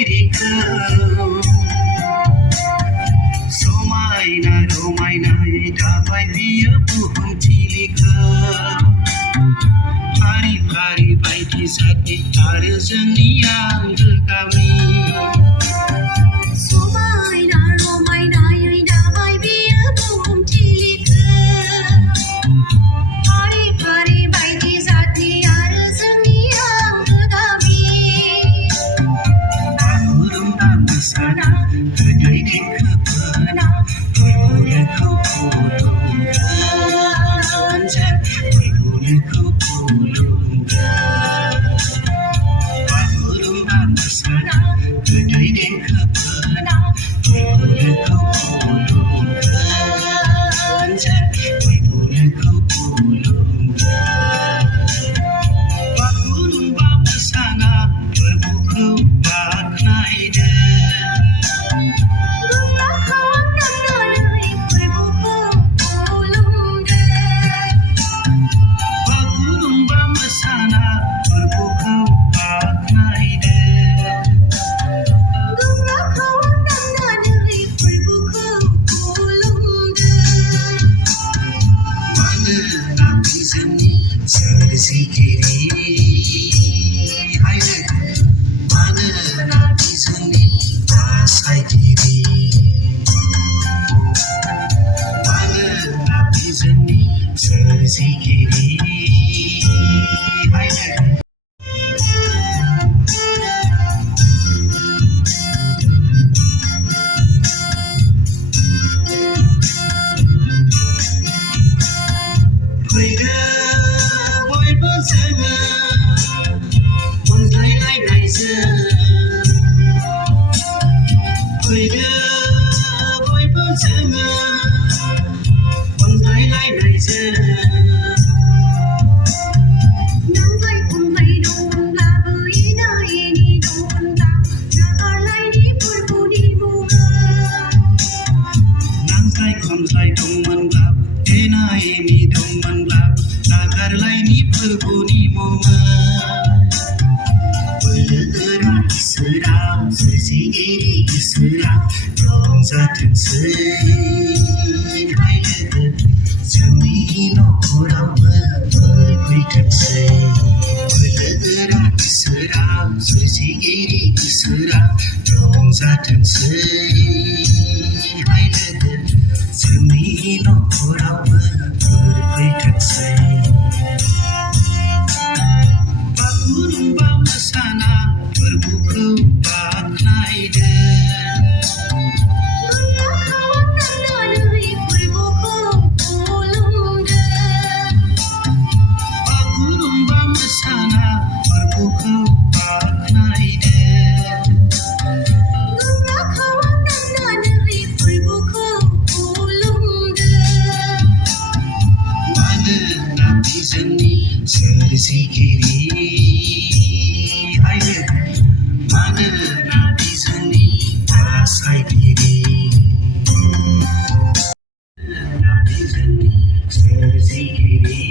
सिखिरिखौ समायना रमायनायै दाबाय बियो बुहुमथिलिखौ फारि फारि बायदि जाति आरो जोंनि आंगो गामि समायना रमायनायै दाबाय बियो बुहुमथिलिखौ फारि फारि बायदि जाति आरो जोंनि आंगो गामि बागुरुम्बा मोसाना गोदै देंखो बोना फुरबुखौ खुलुमगोन जों फुरबुखौ खुलुमगोन बागुरुम्बा मोसाना गोदै देंखो बोना फुरबुखौ खुलुमगोन जों फुरबुखौ खुलुमगोन बागुरुम्बा मोसाना फोरबोखौ बाख्नायदो बागुरुम्बा मोसाना फोरबोखौ बाख्नायदो मानोना बे जोंनि सोरजिगिरि मानोना बे जोंनि बासायगिरि मानोना बे जोंनि सोरजिगिरि फैदो बयबो जोङो अनज्लायलायनायजों फैदो बयबो जोङो अनज्लायलायनायजों नांलाय खमलाय दंब्लाबो एना एनि दंब्ला नागारलायनि फोरबोनि मुङै नांज्लाय खमज्लाय दंमोनब्लाबो एना एनि दंमोनब्लाबो नागारलायनि फोरबोनि मुङै बोलोगोरा इसोरा सोरजिगिरि इसोरा रंजाथोंसै हाय लोगो जोंनि न'खरावबो बोर फैथोंसै बोलोगोरा इसोरा सोरजिगिरि इसोरा रंजाथोंसै हाय लोगो जोंनि न'खरावबो बोर फैथोंसै बागुरुम्बा मोसाना फोरबोखौ बाख्नायदो बागुरुम्बा मोसाना फोरबोखौ बाख्नायदो मानोना बे जोंनि सोरजिगिरि मानोना बे जोंनि बासायगिरि मानोना बे जोंनि सोरजिगिरि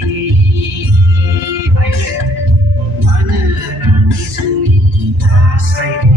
मानोना बे जोंनि बासायगिरि